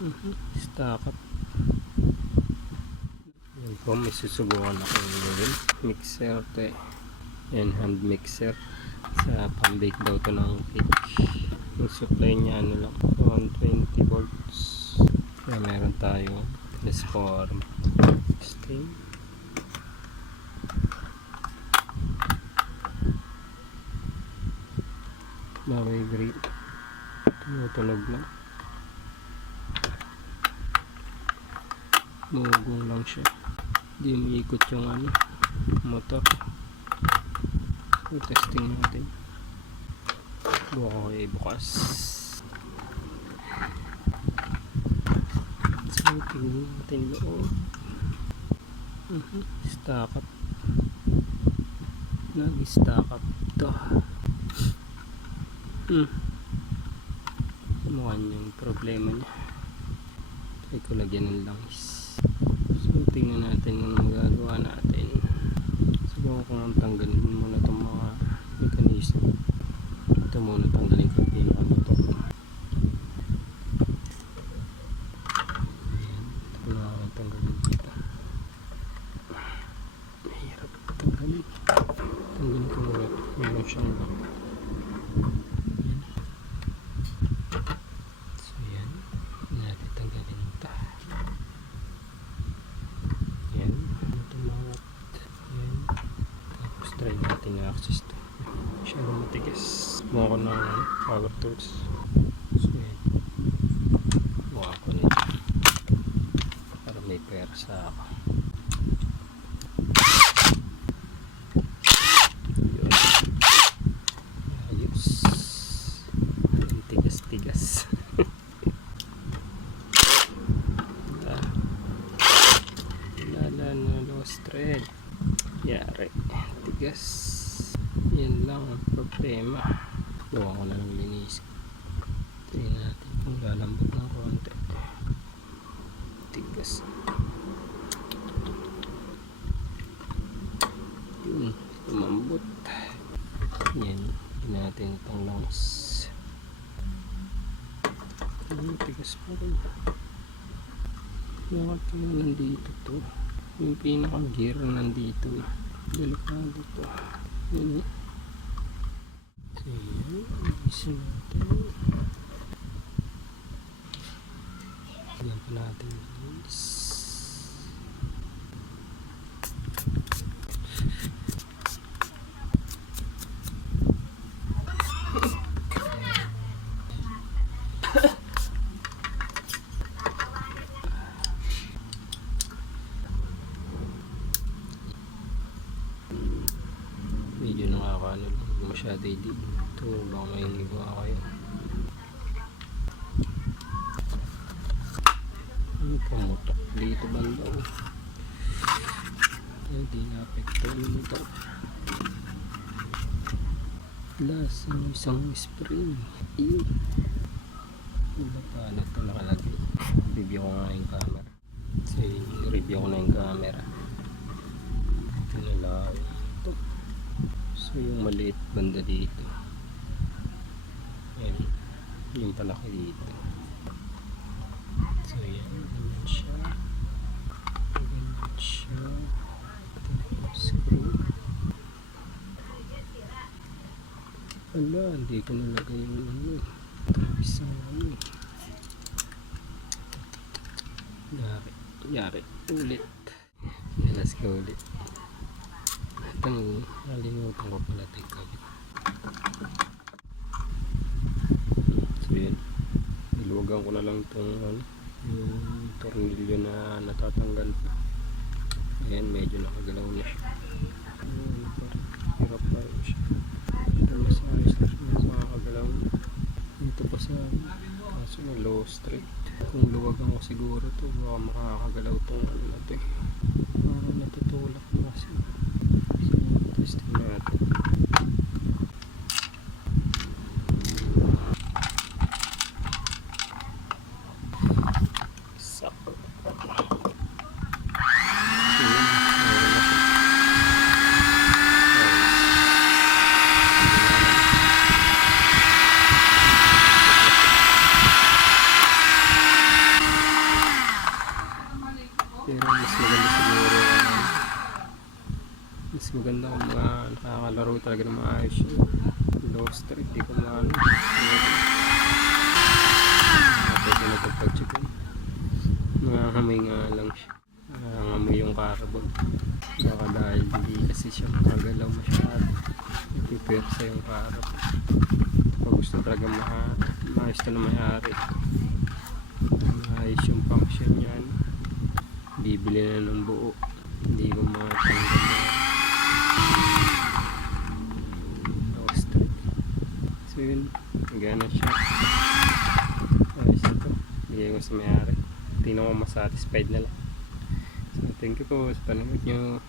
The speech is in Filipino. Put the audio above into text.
Stack up. Yan po, may susubukan akong gawin. Mixer to eh. Yan, hand mixer. Sa pang-bake daw to ng cake. Yung supply niya ano lang, 120 volts. Kaya meron tayo transform steam. Na-vibrate. Tumutunog lang. Bugong lang siya. Hindi umiikot yung ano, motor. So, testing natin. Buka ko bukas. So, tingnan natin loob. Stack up. Nag-stack up to. Mukhang yung problema niya. Try ko lagyan ng langis. So, tingnan natin yung magagawa natin. Subukan ko nang tanggalin muna itong mga mechanism. Ito muna tanggalin ko yung pinaka-motor. Ito na ako tanggalin dito. Mahirap tanggalin. Tanggalin ko muna. Meron siyang lock. So yan. Natin tanggalin ito. Yan. Tumawat. Yan. Tapos try natin yung access to. Masyadong matigas. Buka ko ng power tools. So yan. Buka ko na ito. Para may persa ako. Yun. Ayos. Ang tigas-tigas. Lala na lost thread. Yari. Tigas. Yan lang ang problema. Buka ko na lang linis. Tingnan natin kung lalambot ng konti. Tigas. Yun. Lumambot. Yan. Hindi natin itong langs. Tigas pa rin. Bakit yung nandito to? Yung pinaka-gear nandito. Delikado to. Yan. So yan. Isa natin. Lagyan pa natin. Medyo nakakaano lang. Masyado hindi. Ito baka may hiwa kayo. Ano pumutok dito banda o. Hindi na-apekto yung motor. Plus ang isang spring. Iyo. Diba paano ito nakalagay? Review ko nga yung camera. So review ko na yung camera. Ito nalaw. Ito. So yung maliit banda dito. Ayan. Yung palaki dito. So yan. Ganyan siya. Ganyan siya. Screw. Ala, hindi ko nalagay yung ano. Isang ano. Yari. Ulit. Let's go ulit. Itong nalimutan ko pala ito yung kabit. So yan. Niluwagan ko na lang itong ano, yung tornilyo na natatanggal pa. Ayan, medyo nakagalaw na siya. Ayan, parang hirap pa rin siya. Ito mas ayos na siya. Mas makakagalaw na. Ito pa sa kaso na low straight. Kung luwagan ko siguro ito, baka makakagalaw itong ano na ito eh. Parang natutulak na kasi. Testing natin. Sakto. Pero mas maganda siguro mas maganda kung mga nakakalaro talaga ng maayos yun. Low street, di ko maano. Pwede na pagpag-check yun. Nangangamoy nga lang siya. Nangangamoy yung Carabao. Baka dahil hindi kasi siya makagalaw masyado. Nagpipersa yung Carabao. Pag gusto talaga maayos na may-ari. Maayos yung function yan. Bibili na ng buo. Hindi ko matanggal na street. So yun, gana siya. Ayos na to. Bigay ko sa may-ari. Tingnan ko masatisfied na lang. So thank you po sa panonood nyo.